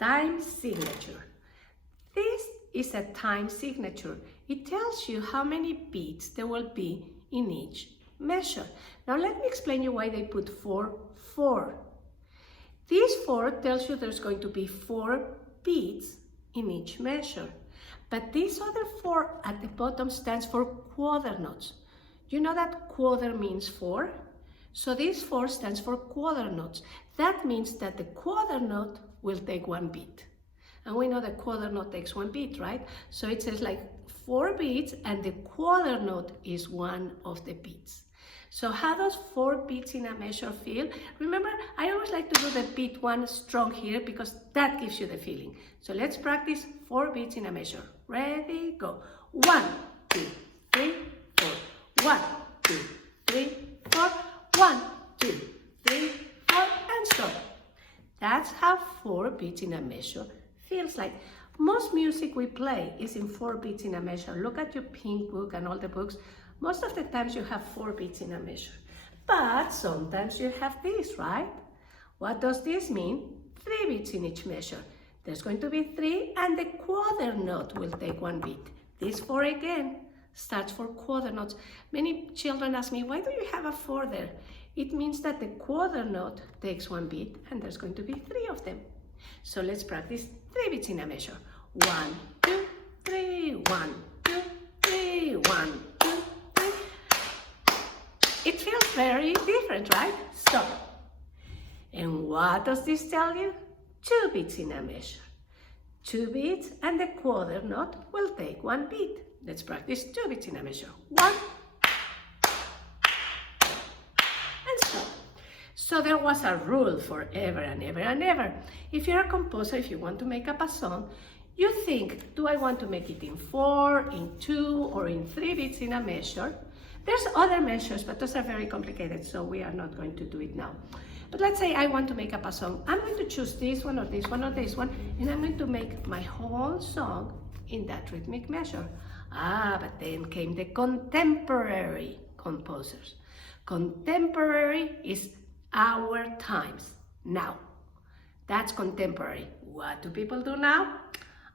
Time signature. This is a time signature. It tells you how many beats there will be in each measure. Now let me explain you why they put 4, 4. This 4 tells you there's going to be 4 beats in each measure. But this other 4 at the bottom stands for quarter notes. You know that quarter means 4? So this 4 stands for quarter notes. That means that the quarter note will take 1 beat. And we know the quarter note takes 1 beat, right? So it says like 4 beats and the quarter note is one of the beats. So how does 4 beats in a measure feel? Remember, I always like to do the beat 1 strong here because that gives you the feeling. So let's practice 4 beats in a measure. Ready, go. 1, 2, 3, 4. 1, 2, 3, 4. 1, 2, 3, 4, and stop. That's how 4 beats in a measure feels like. Most music we play is in 4 beats in a measure. Look at your pink book and all the books. Most of the times you have 4 beats in a measure. But sometimes you have this, right? What does this mean? 3 beats in each measure. There's going to be 3 and the quarter note will take 1 beat. This 4 again starts for quarter notes. Many children ask me, why do you have a 4 there? It means that the quarter note takes 1 beat and there's going to be 3 of them. So let's practice 3 beats in a measure. 1, 2, 3, 1, 2, 3, 1, 2, 3. It feels very different, right? Stop. And what does this tell you? 2 beats in a measure. 2 beats and the quarter note will take 1 beat. Let's practice 2 beats in a measure. 1, and stop. So there was a rule forever and ever and ever. If you're a composer, if you want to make up a song, you think, do I want to make it in 4, in 2, or in 3 beats in a measure? There's other measures, but those are very complicated, so we are not going to do it now. But let's say I want to make up a song. I'm going to choose this one or this one or this one, and I'm going to make my whole song in that rhythmic measure. But then came the contemporary composers. Contemporary is our times, now. That's contemporary. What do people do now?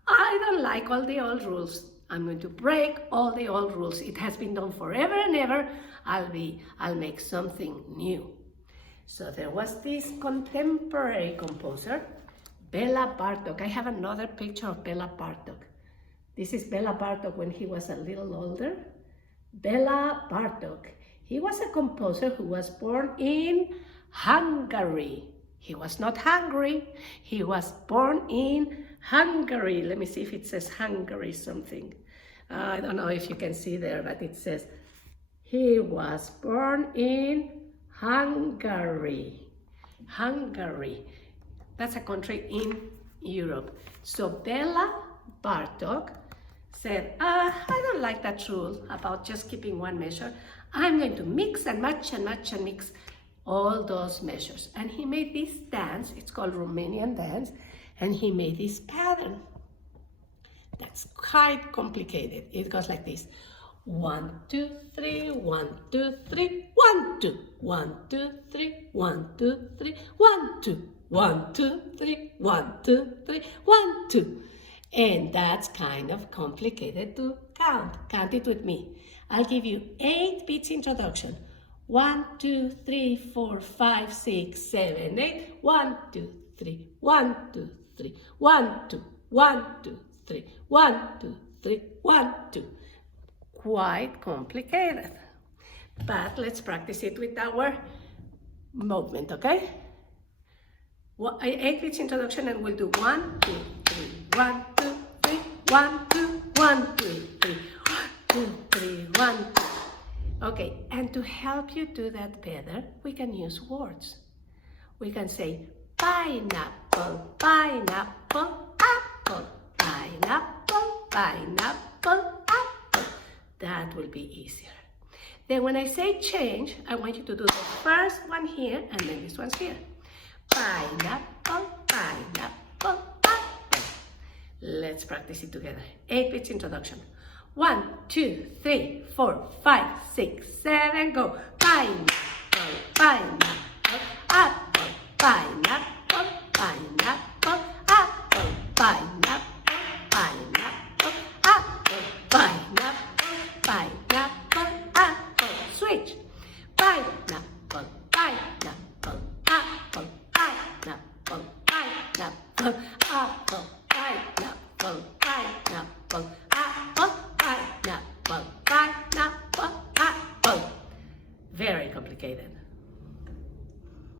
I don't like all the old rules. I'm going to break all the old rules. It has been done forever and ever. I'll make something new. So there was this contemporary composer, Bela Barto'k. I have another picture of Bela Barto'k. This is Bela Barto'k when he was a little older. Bela Barto'k. He was a composer who was born in Hungary. He was not hungry. He was born in Hungary. Let me see if it says Hungary something. I don't know if you can see there, but it says he was born in Hungary. Hungary. That's a country in Europe. So Bela Barto'k said, I don't like that rule about just keeping one measure. I'm going to mix and match and match and mix all those measures. And he made this dance, it's called Rumanian dance, and he made this pattern. That's quite complicated. It goes like this. 1, 2, 3, 1, 2, 3, 1, 2, 1, 2, 3, 1, 2, 3, 1, 2, 1, 2, 3, 1, 2, 3, 1, 2. And that's kind of complicated to count. Count it with me. I'll give you 8 beats introduction. 1, 2, 3, 4, 5, 6, 7, 8. 1, 2, 3, 1, 2, 3, 1, 2, 1, 2, 3, 1, 2, 3, 1, 2. Quite complicated. But let's practice it with our movement, okay? 8 beats introduction and we'll do 1, 2, 3, 1, 2, 3, 1, 2, 1, 2, 3, 1, 2, 3, 1, 2. Okay, and to help you do that better, we can use words. We can say pineapple, pineapple, apple, pineapple, pineapple, apple. That will be easier. Then when I say change, I want you to do the first one here and then this one's here. Pineapple, pineapple, apple. Let's practice it together. 8 beats introduction. 1, 2, 3, 4, 5, 6, 7, go. Pineapple, pineapple, apple, pineapple, pineapple, apple.